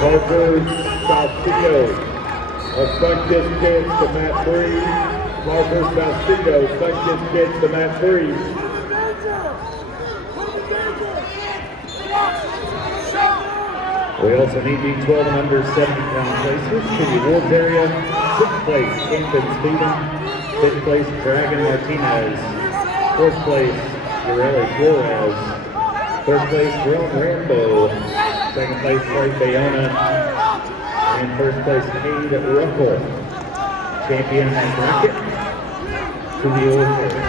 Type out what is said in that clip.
Parker Salcido of Sunkist Kids to mat 3. Parker Salcido, Sunkist Kids to mat 3. We also need the 12 and under 70-pound placers to the awards area. 6th place, Camden Stephen. 5th place, Dragon Martinez. 4th place, Ureli Flores. 3rd place, Jerome Rambo. 2nd place, Frank Bayona. And 1st place, Cade Ruckle. Champion and bracket to the awards area.